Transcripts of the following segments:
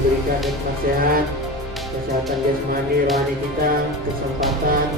diberikan nikmat sehat, kesehatan jasmani, rohani kita, kesempatan.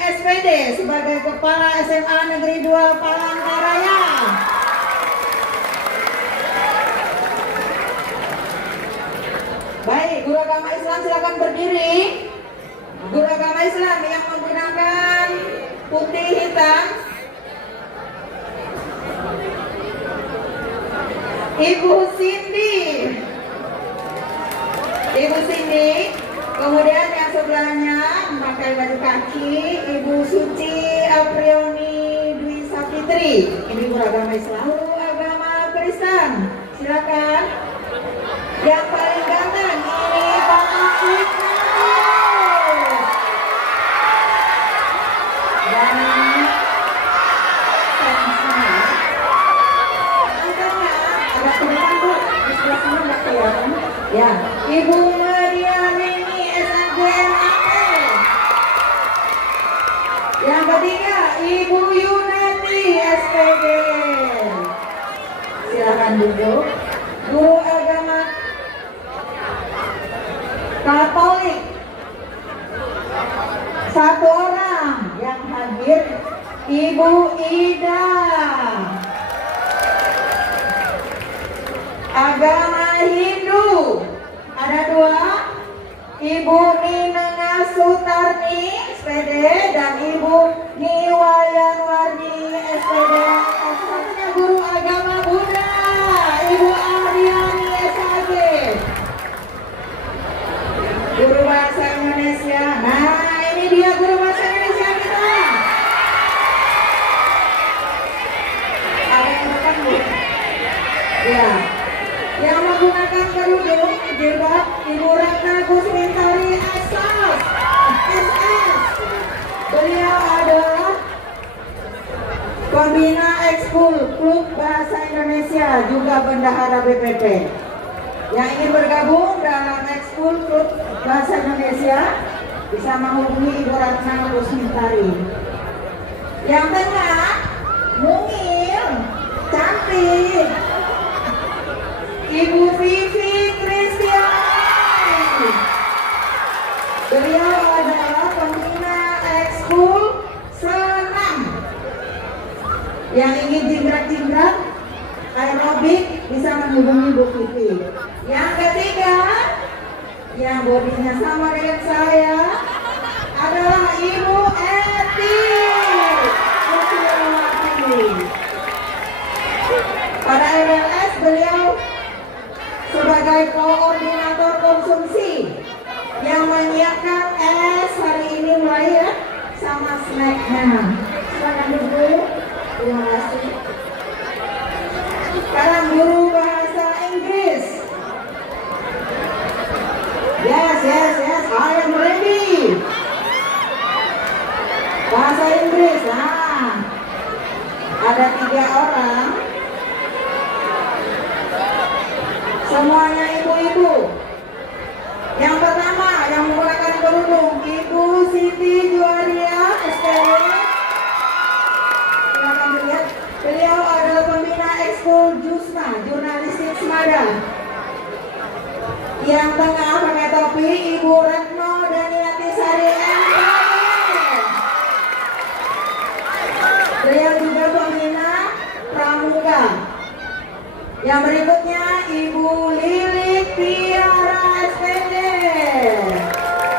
SPD sebagai Kepala SMA Negeri 2 Palangkaraya. Baik, guru agama Islam silakan berdiri. Guru agama Islam yang menggunakan putih hitam. Ibu Cindy. Ibu Cindy. Kemudian yang sebelahnya memakai baju kaki Ibu Suci Aprioni Dwi Sapitri. Ini beragama Islam, agama Kristen. Silakan. Yang paling ganteng ini Pak Afif dan angkatnya ada tulisan Bu di sebelah sana nggak kelihatan. Ya, Ibu Mariani yang ketiga Ibu Yunati SPD. Silakan duduk. Guru agama Katolik satu orang yang hadir Ibu Ida. Agama Hindu ada dua, Ibu Ninenga Sutarni SPD dan Ibu Niwayanwardi SPD. Satunya guru agama Buddha Ibu Ariani SHG. Guru bahasa Indonesia. Nah, ini dia guru bahasa Indonesia kita. Ada yang dekat Bu? Ya. Yang menggunakan kerudung jilbab Ibu Ratna Gusmintari SS. Beliau adalah Pembina Ekskul Klub Bahasa Indonesia, juga Bendahara BPP. Yang ingin bergabung dalam Ekskul Klub Bahasa Indonesia bisa menghubungi Ibu Ratna Gusmintari. Yang tengah, mungil, cantik, Ibu Vivi Kristiani. Beliau adalah pembina Ekskul Senam. Yang ingin jingkrak-jingkrak aerobik bisa menghubungi Bu Vivi. Yang ketiga, yang bodinya sama dengan saya adalah Ibu Eti. Pada MLS beliau sebagai koordinator konsumsi yang menyiapkan es hari ini mulai ya, sama snacknya. Silakan dulu. Terima kasih. Sekarang guru bahasa Inggris. Yes, I am ready. Bahasa Inggris. Nah, ada 3 orang. Semuanya ibu-ibu. Yang pertama yang menggunakan kerudung Ibu Siti Juwaria SPD. Beliau adalah pembina ekskul JUSMA, Jurnalistik Semada. Yang tengah pakai topi Ibu Retno Daniati Sari MKM. Beliau juga pembina Pramuka. Yang berikutnya Ibu Lilik Tiara SPD,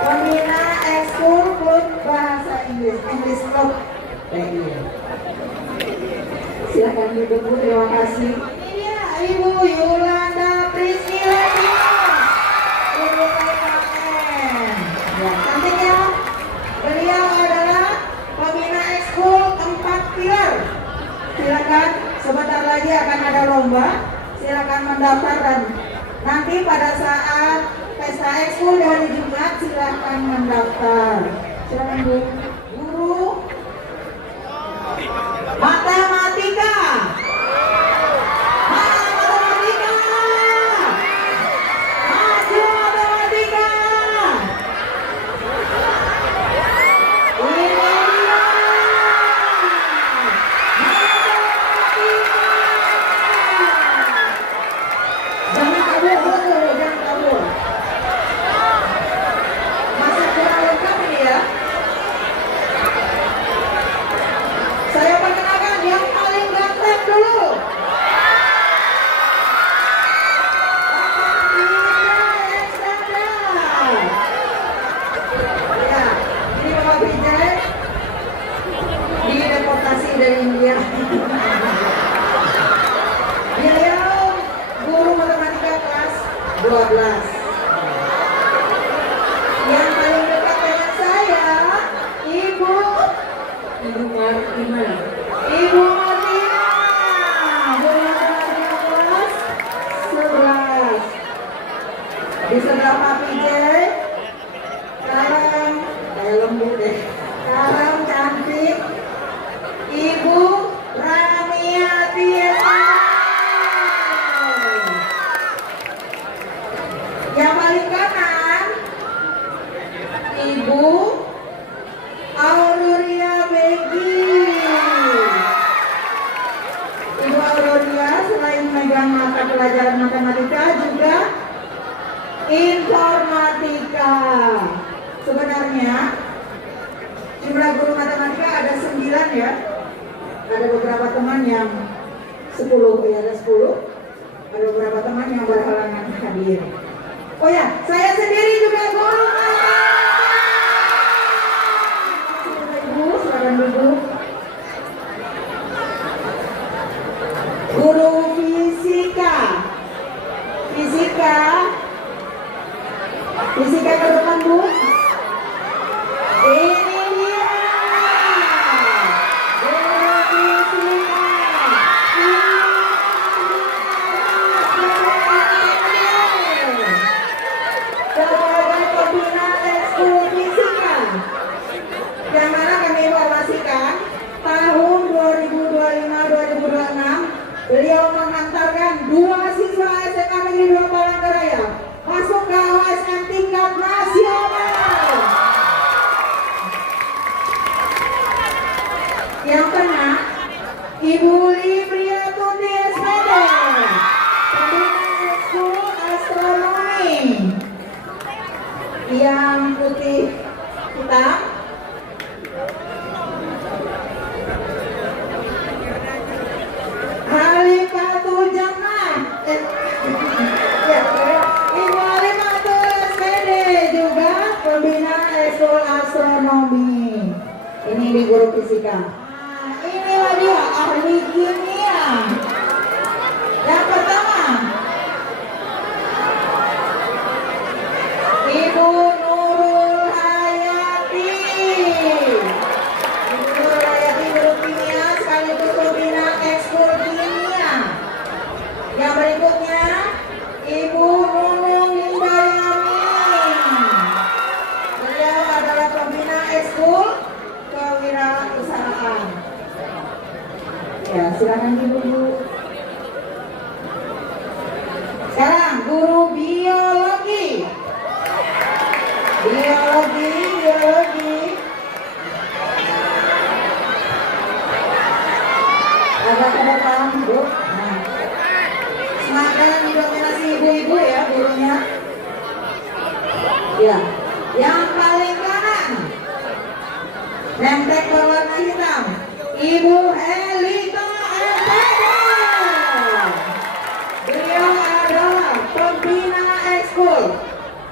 pembina ekskul klub bahasa Inggris, English Club. Silakan duduk Bu, terima kasih. Ini dia Ibu Yolanda Priscilla Dimas, Ibu PKN. Ya, cantik ya. Beliau adalah pembina ekskul 4 pilar. Silakan, sebentar lagi akan ada lomba. Silakan mendaftar dan nanti pada saat pesta ekskul di hari Jumat silakan mendaftar. Silakan Bu. Guru matematika. Matematika. Maju matematika. Ini dia. Jangan kabur, jangan kabur. Masih kurang lengkap ini ya. Saya perkenalkan yang paling ganteng dulu. Ya, ini Bapak Brijai dideportasi dari India. Beliau guru matematika kelas 12. Yang paling dekat dengan saya, Ibu Martina. Ibu Martina, guru matematika kelas 11. Di sebelah Pak Brijai, sekarang kayak lembut deh. Sekarang cantik, Ibu Ramiati. Yang paling kanan, Ibu Auroria Begi. Ibu Auroria selain megang mata pelajaran matematika juga informatika. Sebenarnya jumlah guru matematika ada 9 ya. Ada beberapa teman yang 10, ya ada 10. Ada beberapa teman yang berhalangan hadir. Oh ya, saya sendiri juga guru matematika. Ibu, silakan duduk. Guru fisika. Fisika ke depan Bu. Ini dia. Guru fisika. Sebagai pembina ekskul fisika, yang mana kami informasikan tahun 2025-2026 beliau menghantarkan 2 siswa SMA Negeri 2 Palangkaraya masuk ke OSN tingkat nasional. Yang tengah Ibu Libria Tuti SPD, pembina ekskul astronomi. Yang putih hitam Halifatul Jannah. Ya, Ibu Halifatul SPD juga pembina ekskul astronomi. Ini di guru fisika. Nah, inilah dia ahli kimia. Yang pertama, Ibu Nurul Hayati. Ibu Nurul Hayati guru kimia sekaligus pembina ekskul kimia. Yang berikutnya Ibu Nunung Hindayani. Beliau adalah pembina ekskul kewirausahaan. Ya, silakan Ibu. Ya, yang paling kanan, nemtek berwarna hitam, Ibu Elita Elvira. Beliau adalah pembina ekskul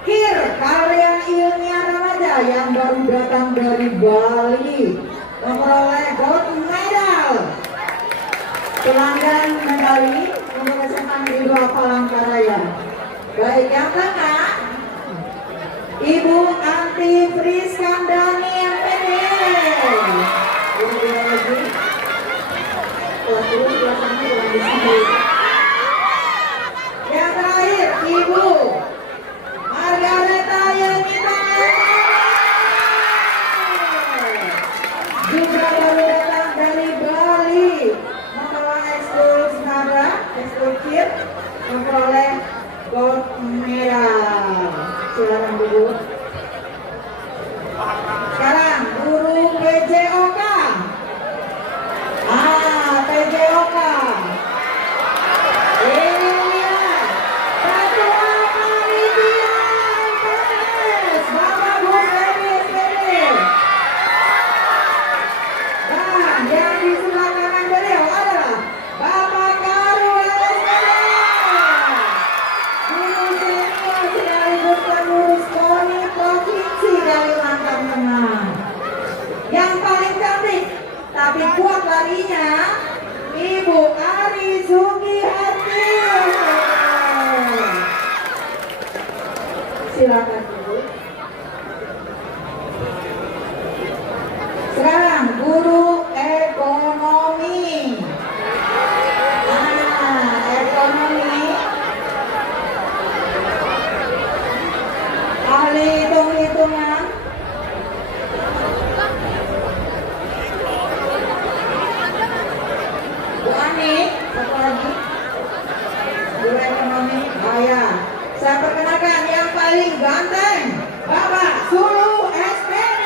KIR Karya Ilmiah Remaja yang baru datang dari Bali, memperoleh gold medal. Pelanggan medali untuk SMA Negeri 2 Palangkaraya. Baik, yang tengah Ibu Anti Friskandani MPD. Yang terakhir Ibu Margareta Yunita, juga baru datang dari Bali, membawa ekskul Senada, ekskul KIR, memperoleh gold medal. Silakan dulu. Sekarang guru PJOK. PJOK. Ini dia Ketua Panitia MPS, Bapak Hussein SPD. Dan yang di sebelah kanan beliau adalah Bapak Karul SPD. Guru senior sekaligus pengurus KONI Provinsi Kalimantan Tengah. Yang paling cantik tapi kuat larinya, Ibu Ari Sugihati. Silakan Ibu. Sekarang guru ekonomi. Ekonomi. Ahli hitung-hitungan. Bu Ani, satu lagi. Guru ekonomi. Saya perkenalkan yang paling ganteng, Bapak Sulu SPD.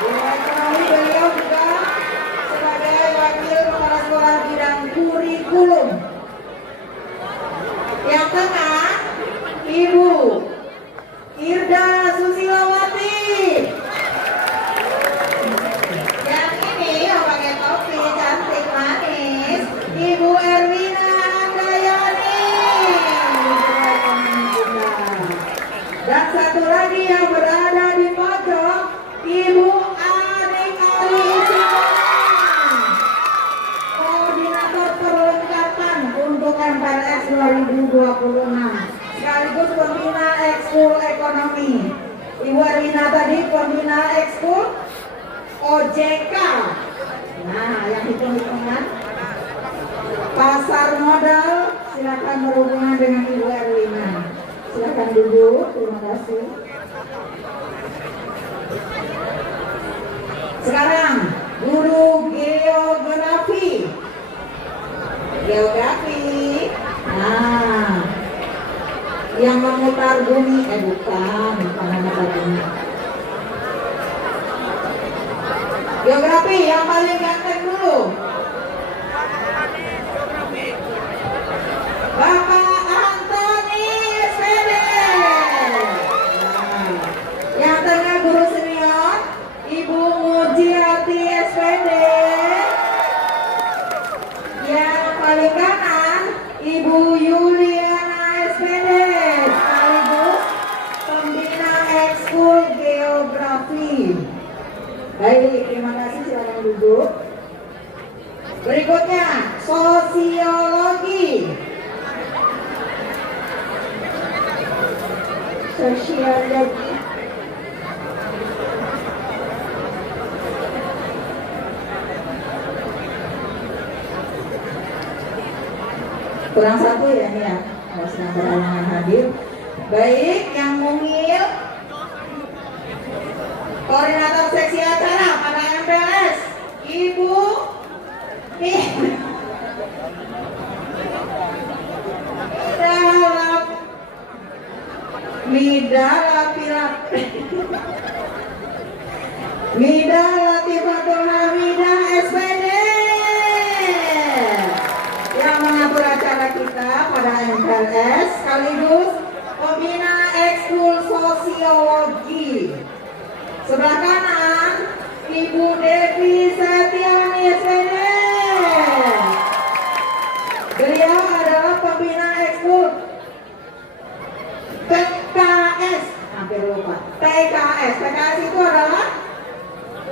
Guru ekonomi, beliau juga sebagai wakil kepala sekolah bidang kurikulum. Yang tengah, Ibu Irda Susilawati. Yang ini yang pakai topi cantik manis, Ibu Erwina Handayani. Dan satu lagi yang berada di pojok, Ibu Anik Ali Isiman, koordinator perlengkapan untuk MPLS 2026, sekaligus pembina ekskul ekonomi. Ibu Erwina tadi pembina ekskul OJK. Nah, yang hitung-hitungan pasar modal, silakan berhubungan dengan Ibu Erwina. Silakan duduk, terima kasih. Sekarang guru geografi. Nah, yang memutar bumi, bukan memutar bumi. Geografi yang paling ganteng dulu. Bapak Antoni SPD. Yang tengah guru senior, Ibu Mujiati SPD. Yang paling kanan, Ibu Yuliana SPD, sekaligus pembina ekskul geografi. Baik, terima kasih, silakan duduk. Berikutnya, sosiologi. Sosiologi. Kurang satu ya nih ya, sedang berhalangan hadir. Baik, yang mungil koordinator seksi acara pada MPLS, Ibu Mida Latifatul Hamidah SPD yang mengatur acara kita pada MPLS, sekaligus pembina ekskul Sebelah kanan, Ibu Devi Setiani SPD. Beliau adalah pembina ekskul PKS, hampir lupa. PKS itu adalah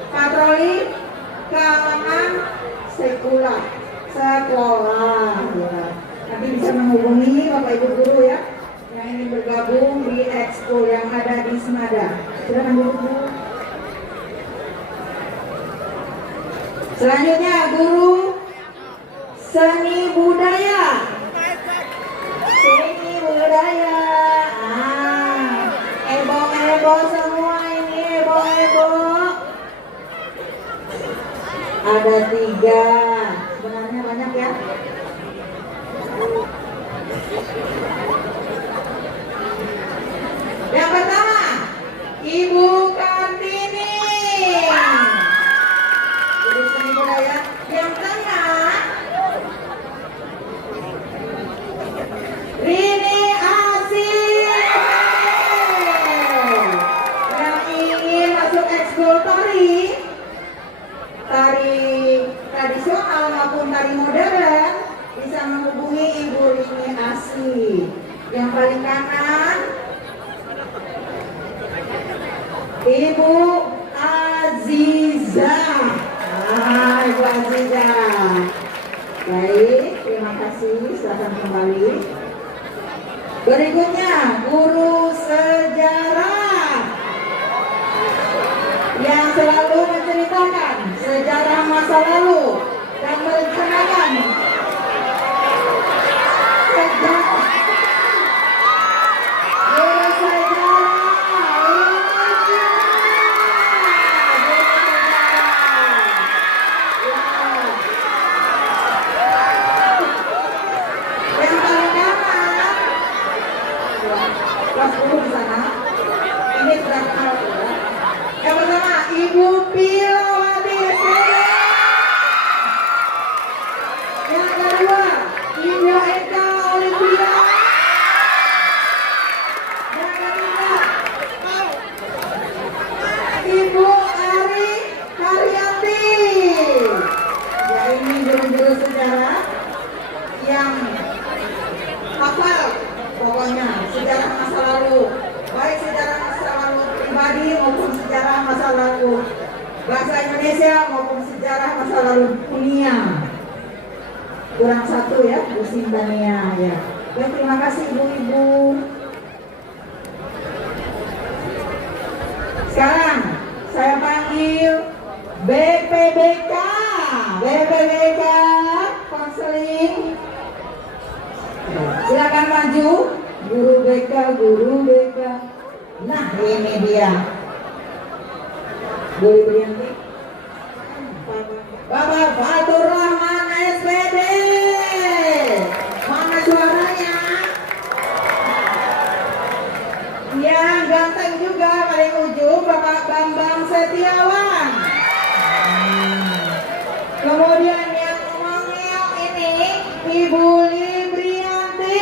patroli keamanan sekular sekolah. Ya. Nanti bisa menghubungi Bapak Ibu guru ya yang ingin bergabung di ekskul yang ada di Semada. Silakan duduk. Selanjutnya guru seni budaya. Seni budaya. Ebo semua ini, ebo. Ada 3. Sebenarnya banyak ya. Yang pertama, Ibu Kartini. Guru seni budaya. Yang tengah, Rini Asil. Yang ingin masuk ekskul tari tradisional maupun tari modern bisa menghubungi Ibu Rini Asil. Yang paling kanan, Ibu Aziza. Ibu Aziza. Baik, terima kasih. Silakan kembali. Berikutnya, guru sejarah yang selalu menceritakan sejarah masa lalu dan merencanakan sejarah. Guru sejarah. Kelas 10 di sana. Ini sudah kenal ya. Yang pertama, Ibu Pilawati SPD. Yang kedua, Ibu Eka Olimpia. Yang ketiga, Ibu Ari Haryati. Ya, ini guru-guru sejarah yang hafal pokoknya sejarah masa lalu, baik sejarah masa lalu pribadi maupun sejarah masa lalu bahasa Indonesia maupun sejarah masa lalu dunia. Kurang 1 ya, Bu Sintania ya. Baik, terima kasih ibu-ibu. Sekarang saya panggil BPBK konseling. Silakan maju, guru BK. Nah, ini dia. Boleh berianti. Bapak Fatur Rahman SPD. Mana suaranya? Yang ganteng juga paling ujung Bapak Bambang Setiawan. Kemudian yang mengil ini Ibu Librianti.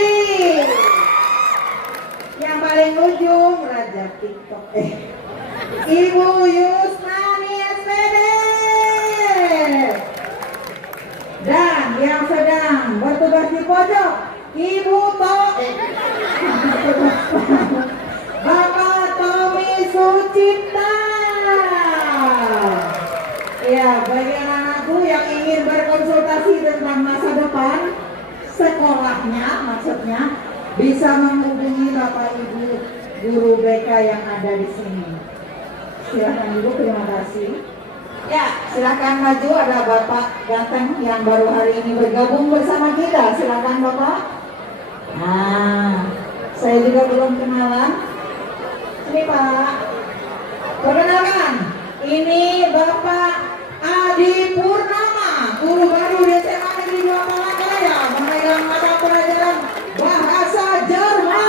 Yang paling ujung Raja TikTok. Ibu Yusnani SPD. Dan yang sedang bertugas di pojok Ibu Bapak Tommy Sucipta. Ya, bagi anak-anakku yang ingin berkonsultasi tentang masa depan sekolahnya, maksudnya bisa menghubungi Bapak Ibu guru BK yang ada di sini. Silakan Ibu, terima kasih. Ya, silakan maju, ada Bapak ganteng yang baru hari ini bergabung bersama kita. Silakan Bapak. Nah, saya juga belum kenalan. Ini Pak. Perkenalkan, ini Bapak Adi Purnama, guru baru di SMA Negeri 2 Palangkaraya, memegang mata pelajaran bahasa Jerman.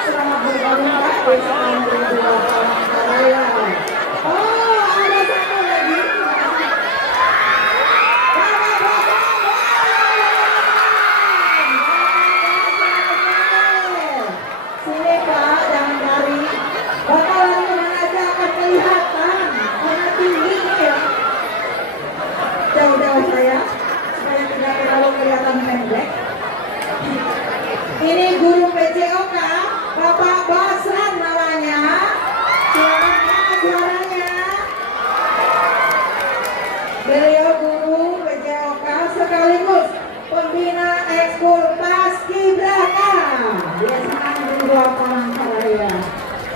Selamat bergabung Pak di SMA Negeri 2 Palangkaraya. Oh, ada satu lagi. Bapak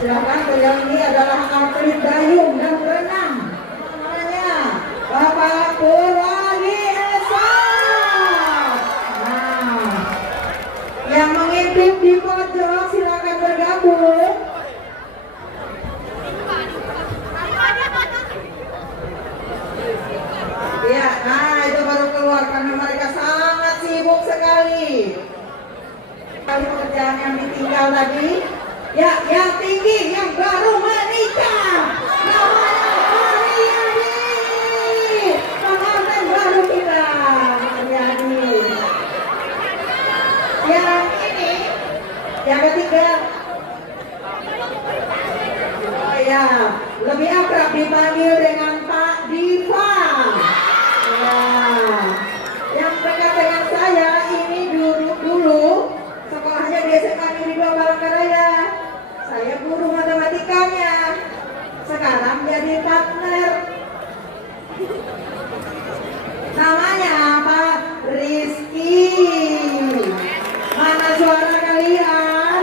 Silakan, beliau ini adalah atlet dayung dan renang. Namanya Bapak Purwadi Esa. Nah, yang mengintip di pojok silakan bergabung. Ya, nah itu baru keluar karena mereka sangat sibuk sekali. Kali pekerjaan yang ditinggal tadi. Ya, yang tinggi, yang baru menikah. Namanya Mariani. Pengantin baru kita, Mariani. Yang ini, yang ketiga. Oh ya, lebih akrab dipanggil dengan Pak Diva. Ya, yang dekat dengan saya ini dulu sekolahnya di SMA Negeri 2 Palangkaraya. Saya guru matematikanya. Sekarang jadi partner. Namanya Pak Rizky. Mana suara kalian?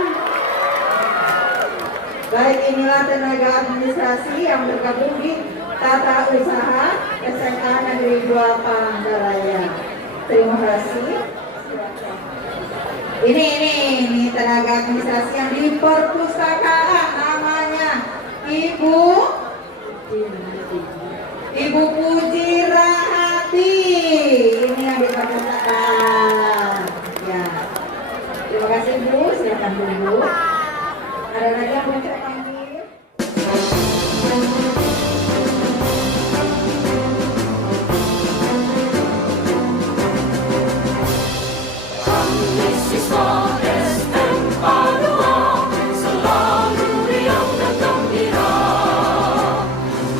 Baik, inilah tenaga administrasi yang bergabung di Tata Usaha SMA Negeri 2 Palangkaraya. Terima kasih. Ini tenaga administrasi yang di perpustakaan, namanya Ibu Puji Rahati. Ini yang di perpustakaan. Ya. Terima kasih Bu, silakan dulu. Ada lagi yang mau saya panggil?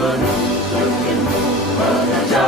Menuntut ilmu, mengajar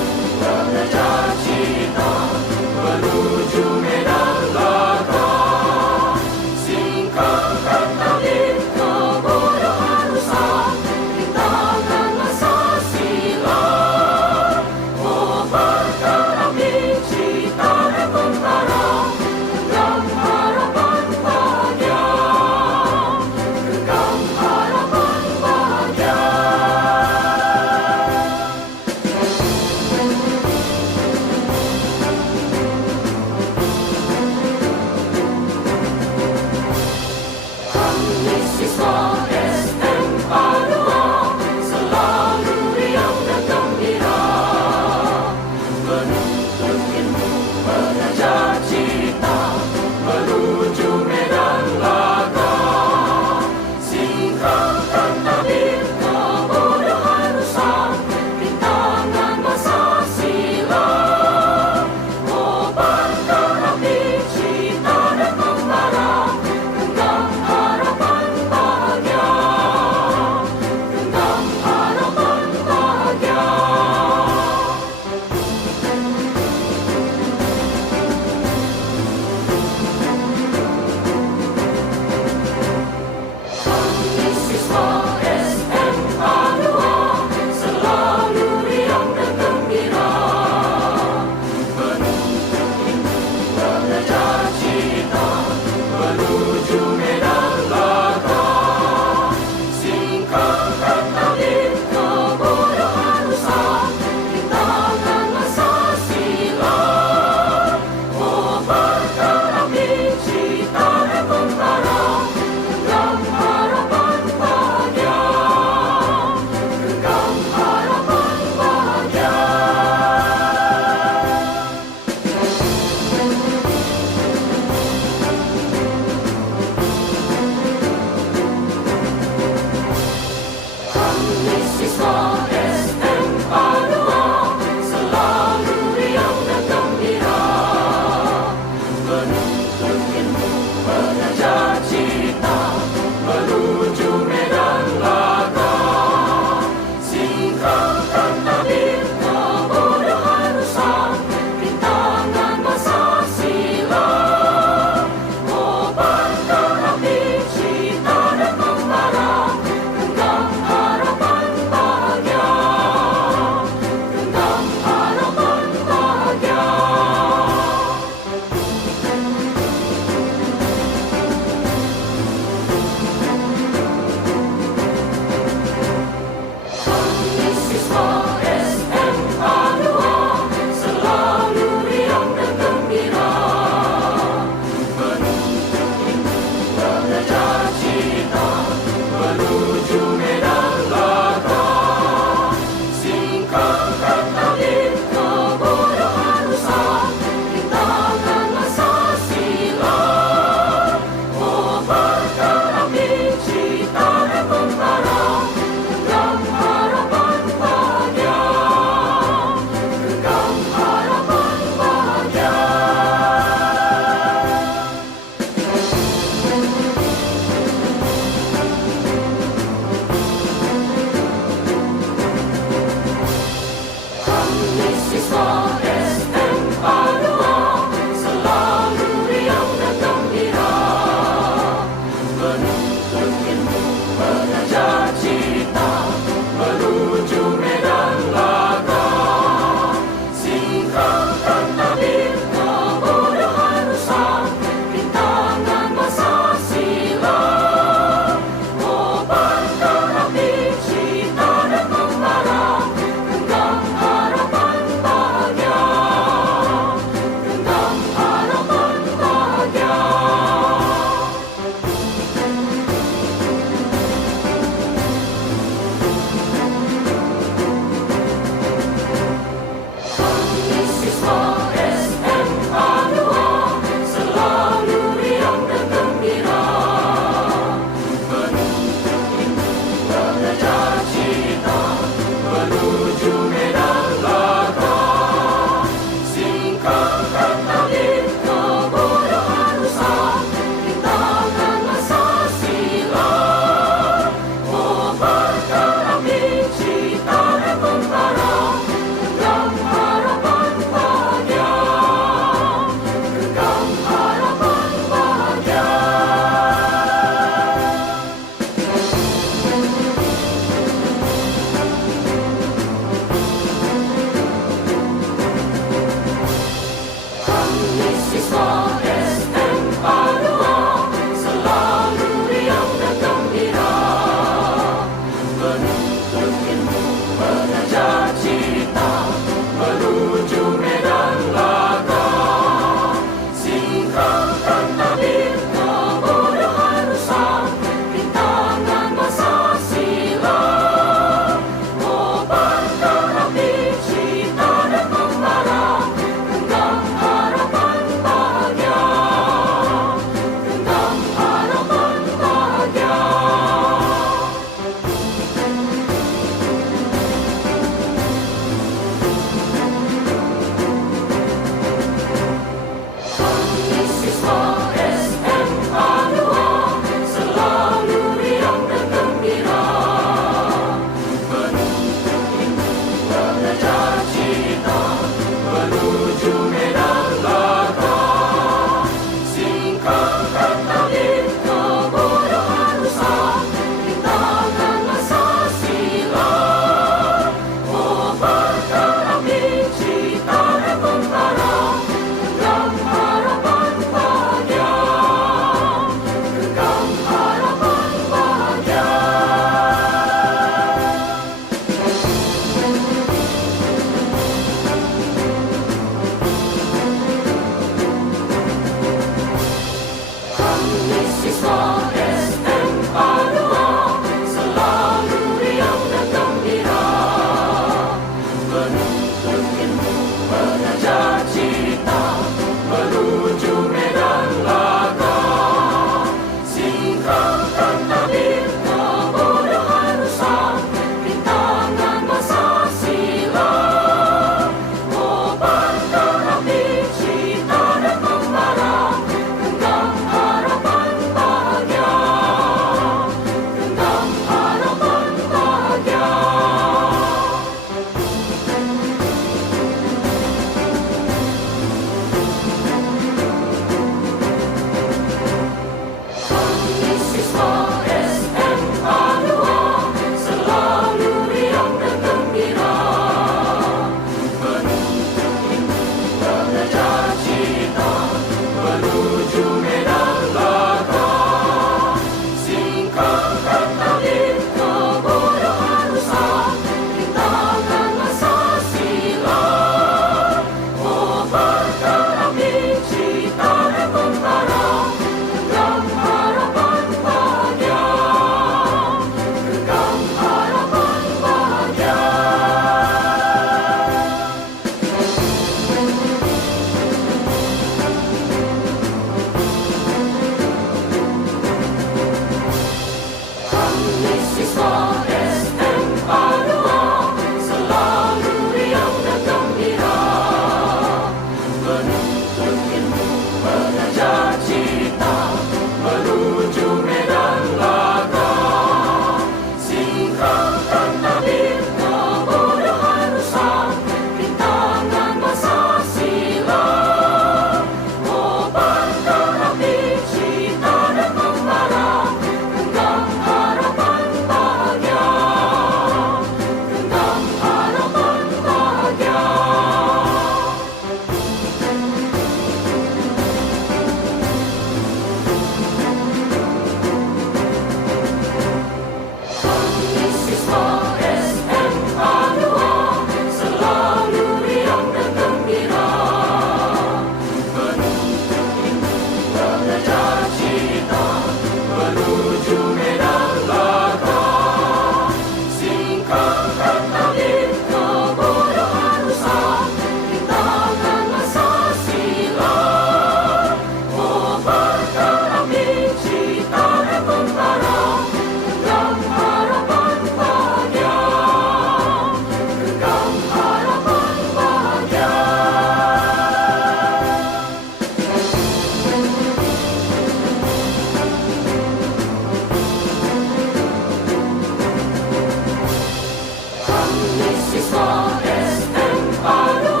siswa SMA2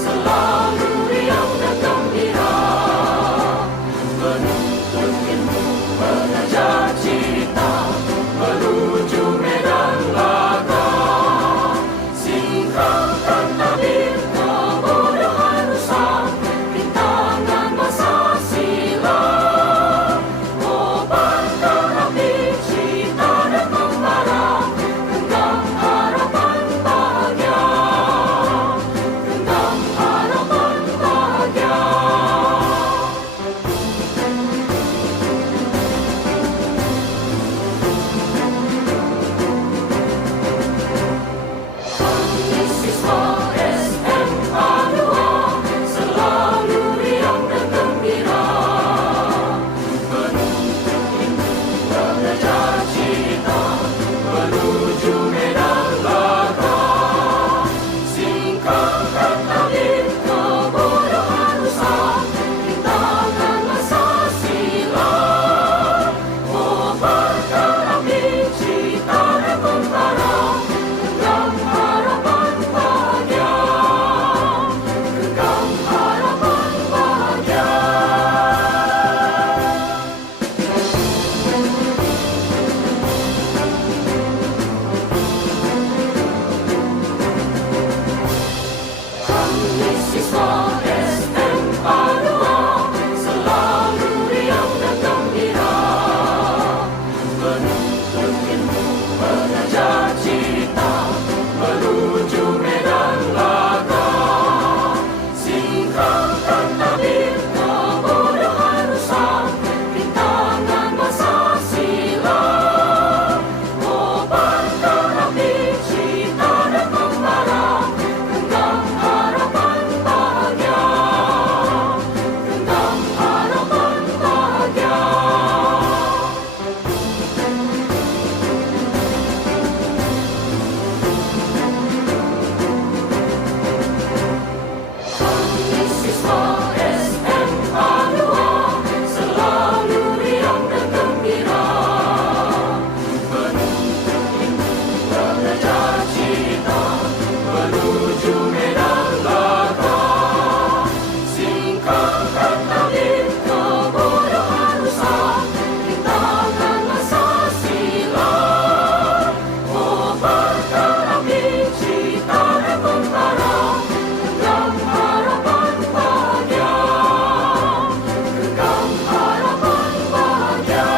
selalu riang dan gembira, menuntut ilmu, belajar cerita, menuju medan laga, singkapkan tabir kebodohan rusak, rintangan masa silam, kobarkan api cerita dan membara, genggam harapan bahagia, genggam harapan bahagia. Kami siswa SMA2 selalu riang dan gembira, menuntut ilmu, belajar cerita, menuju medan laga, singkapkan tabir kebodohan rusak, rintangan masa silam, kobarkan api cerita dan membara, genggam harapan bahagia, genggam harapan bahagia. Kami siswa SMA2 selalu riang dan gembira, menuntut ilmu, belajar cerita, menuju medan laga, singkapkan tabir kebodohan rusak, rintangan masa silam, kobarkan api cerita dan membara, genggam harapan bahagia, genggam harapan bahagia. Kami siswa SMA2 selalu riang dan gembira, menuntut ilmu, belajar cerita, menuju medan laga, singkapkan tabir kebodohan rusak, rintangan masa silam, kobarkan api cerita dan membara, genggam harapan bahagia, genggam harapan bahagia.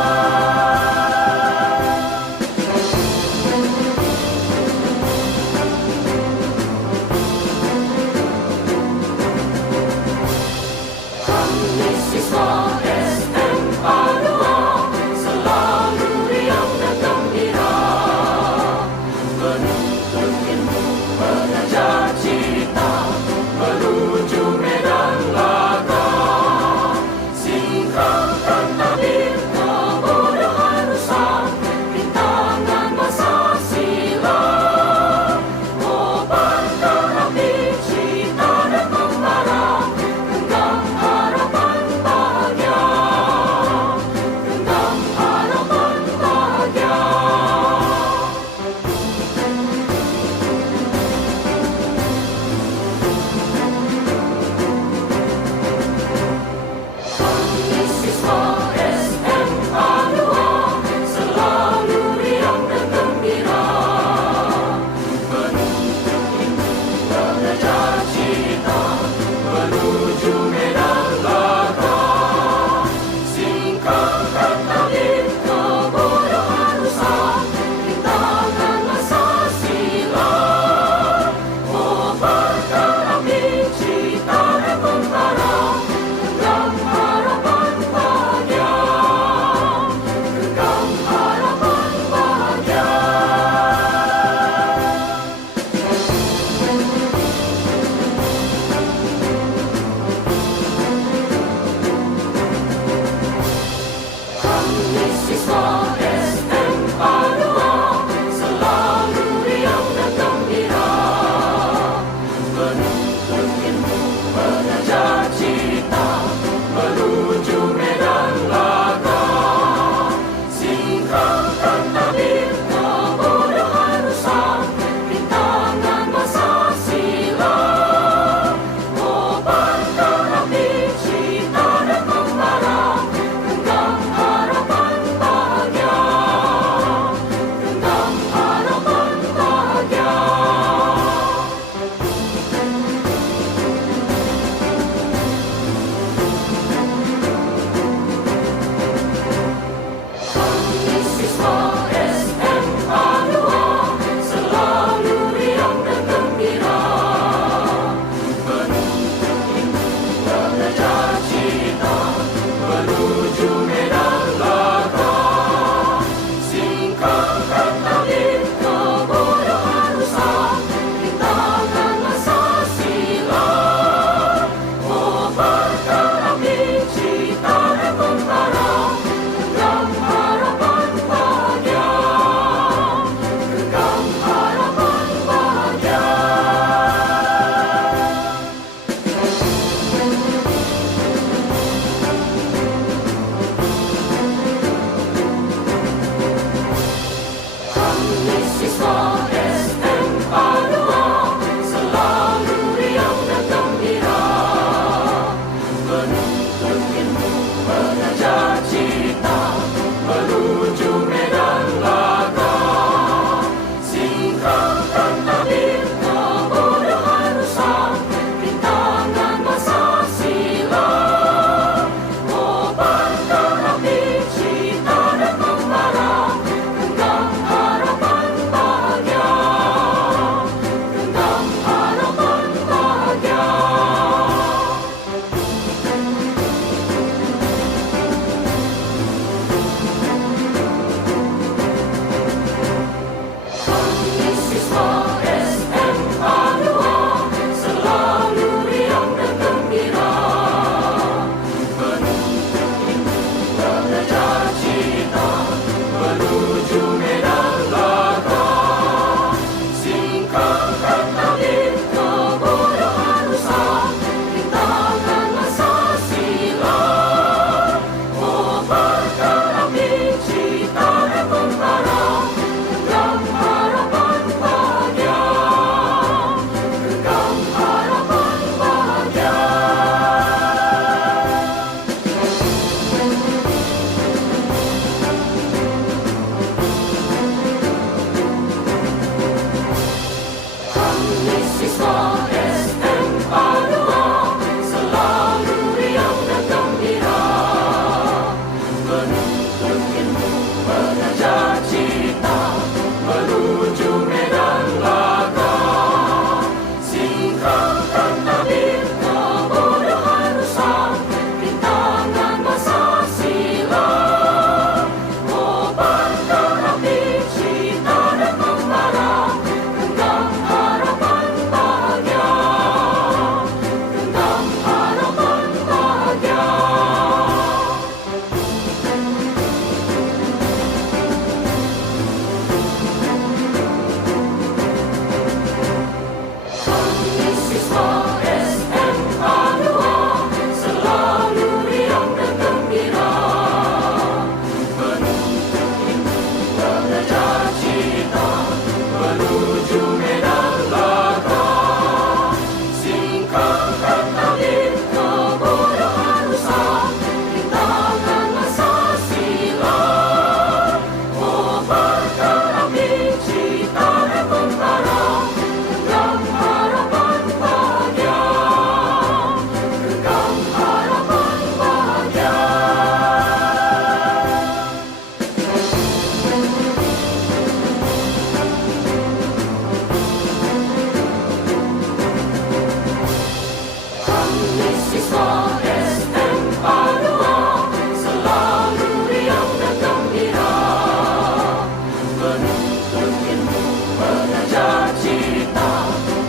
cita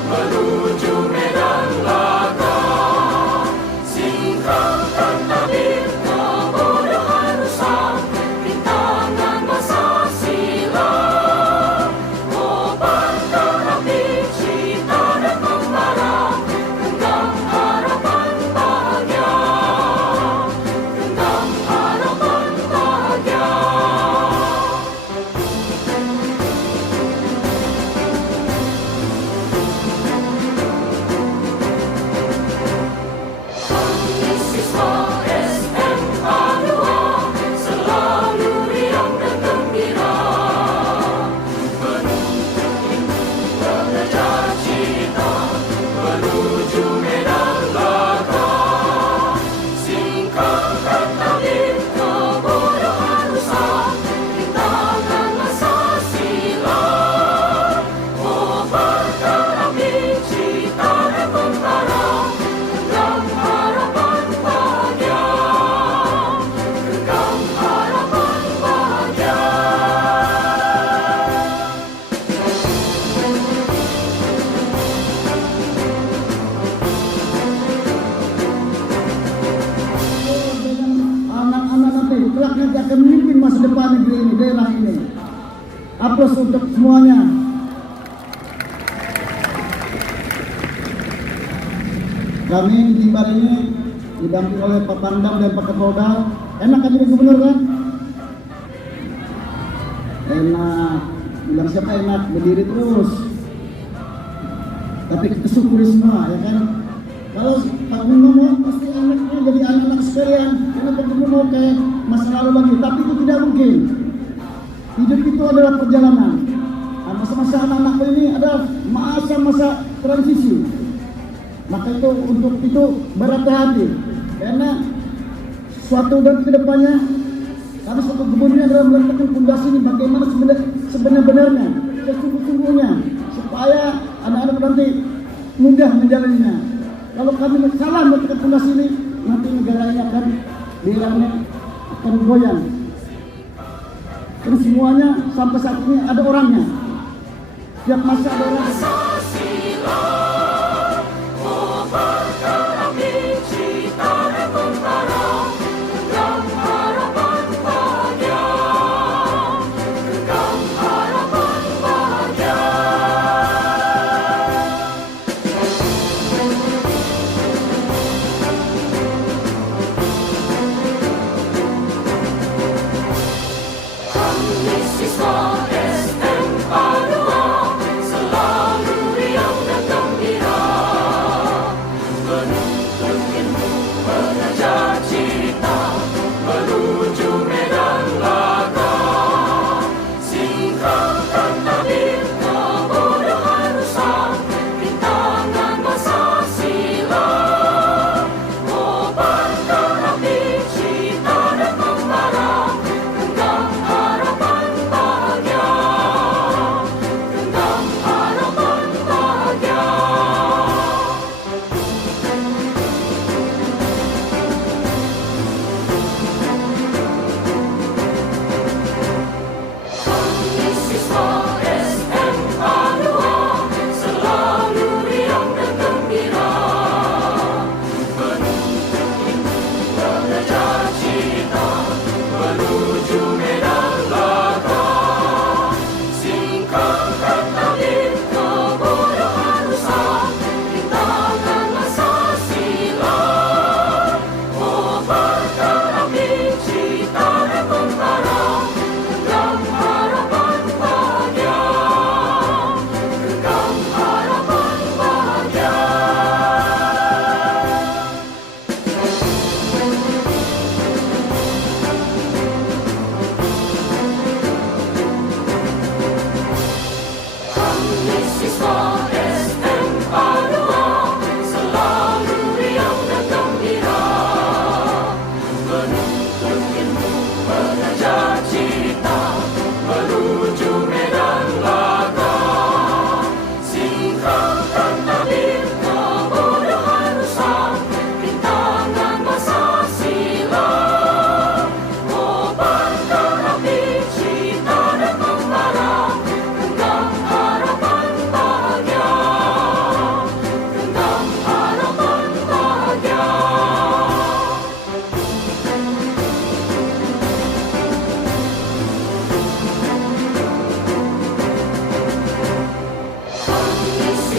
menuju medan laga. Singkapkan tabir kebodohan rusak, rintangan masa silam. Kobarkan api cita dan membara, genggam harapan bahagia, genggam harapan bahagia. Kami siswa SMA 2 selalu riang dan gembira, menuntut belajar cita menuju medan laga. Singkapkan tabir kebodohan rusak, rintangan masa silam. Kobarkan api cita dan membara, genggam harapan bahagia, genggam harapan bahagia. Anak-anak nanti kelak nanti akan memimpin masa depan negeri ini, daerah ini. Aplaus untuk semuanya. Kami di Timbar ini didampingi oleh Pak Pangdam dan Pak Kapolda. Enak kan jadi gubernur kan? Enak. Bilang siapa enak? Berdiri terus. Tapi kita syukuri semua, ya kan? Kalau Pak Gubernur pasti anaknya jadi anak-anak sekalian, karena Pak Gubernur kayak masa lalu lagi, tapi itu tidak mungkin. Hidup itu adalah perjalanan. Nah, masa-masa anak-anak ini adalah masa-masa transisi. Maka itu untuk itu berhati-hati, karena suatu dan kedepannya kami satu gubernur adalah meletakkan fondasi ini bagaimana sebenarnya, sesungguhnya, supaya anak-anak nanti mudah menjalaninya. Kalau kami salah meletakkan fondasi ini, nanti negara ini akan daerahnya akan goyang. Karena semuanya sampai saat ini ada orangnya. Setiap masa ada orangnya. Masa silam, kobarkan api cita dan membara, genggam harapan bahagia, genggam harapan bahagia. Kami siswa SMA 2 selalu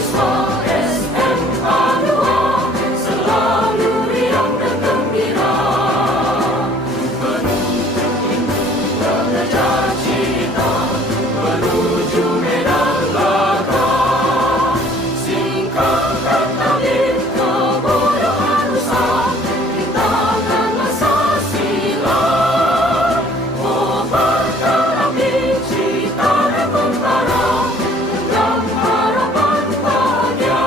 siswa SMA 2 selalu riang dan gembira, menuntut ilmu, belajar cita, menuju medan laga. Singkapkan tabir kebodohan rusak, rintangan masa silam. Kobarkan api cita dan tentara, genggam harapan bahagia,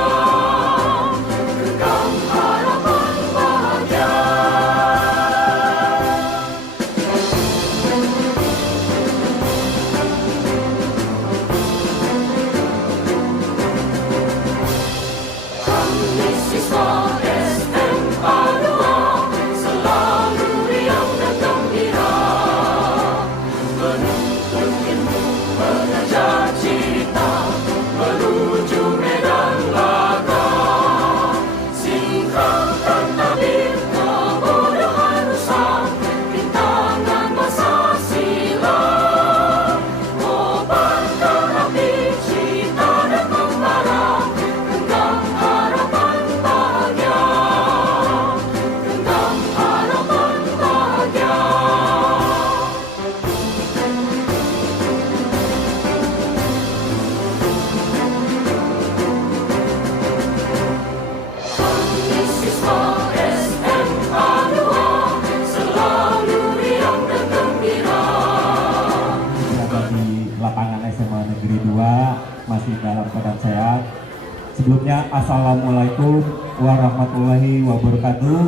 genggam harapan bahagia. Kami siswa SMA 2 selalu riang dan gembira, menuntut ilmu, belajar cita, menuju medan laga. Singkapkan tabir kebodohan rusak, rintangan masa silam. Kobarkan api cita dan membara, genggam harapan bahagia, genggam harapan bahagia. Kami siswa SMA 2 selalu riang dan gembira. Berada di lapangan SMA Negeri 2 masih dalam keadaan sehat. Sebelumnya Assalamualaikum warahmatullahi wabarakatuh.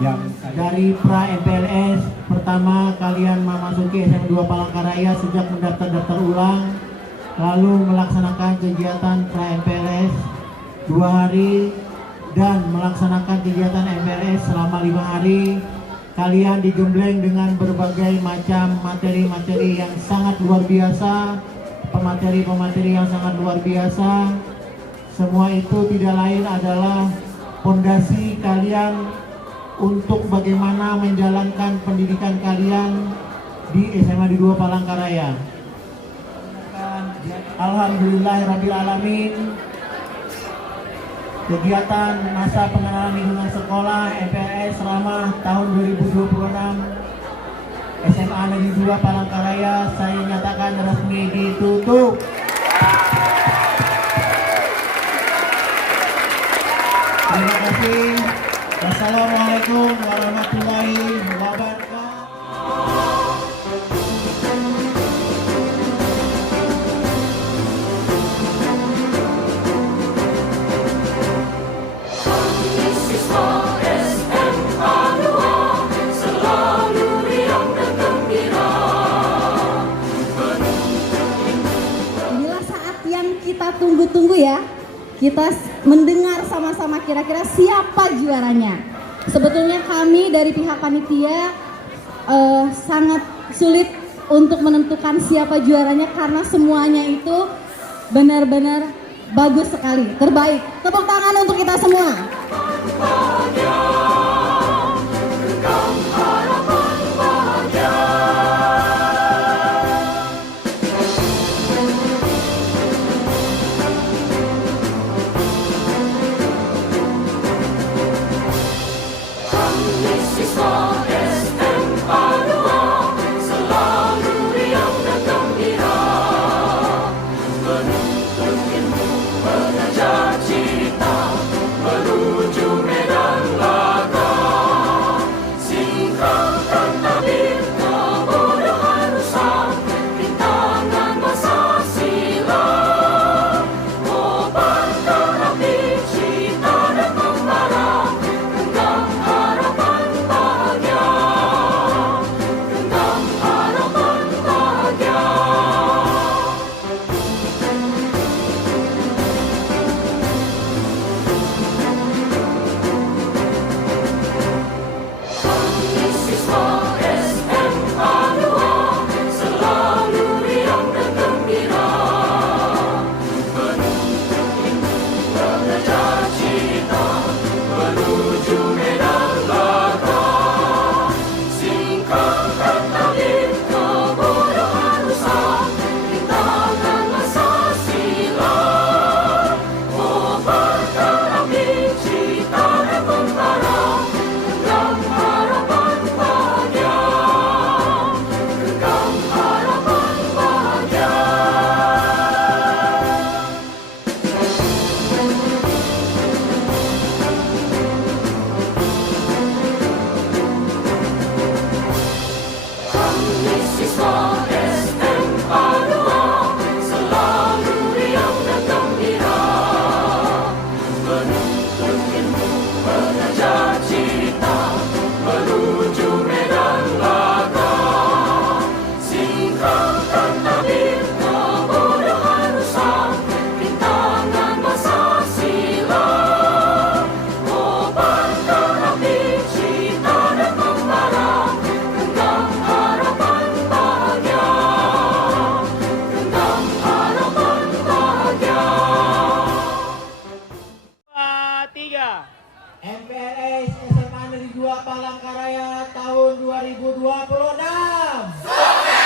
Yang Dari pra MPLS pertama kalian memasuki SMA 2 Palangkaraya sejak mendaftar ulang, lalu melaksanakan kegiatan pra MPLS 2 hari dan melaksanakan kegiatan MPLS selama 5 hari. Kalian digembleng dengan berbagai macam materi-materi yang sangat luar biasa, pemateri-pemateri yang sangat luar biasa. Semua itu tidak lain adalah fondasi kalian untuk bagaimana menjalankan pendidikan kalian di SMA di 2 Palangkaraya. Alhamdulillahirrabbilalamin. Kegiatan masa pengenalan lingkungan sekolah MPLS selama tahun 2026 SMA Negeri 2 Palangkaraya saya nyatakan resmi ditutup. Terima kasih. Wassalamualaikum warahmatullahi wabarakatuh. Kami siswa SMA 2 selalu riang dan gembira, menuntut ilmu. Inilah saat yang kita tunggu-tunggu ya. Kita mendengar sama-sama kira-kira siapa juaranya. Sebetulnya kami dari pihak panitia sangat sulit untuk menentukan siapa juaranya karena semuanya itu benar-benar bagus sekali, terbaik. Tepuk tangan untuk kita semua. Bahagia, genggam harapan bahagia. Kami siswa SMA 2 selalu riang dan gembira, menuntut ilmu, belajar cita, menuju medan laga. 3. MPLS SMA Negeri 2 Palangkaraya tahun 2026.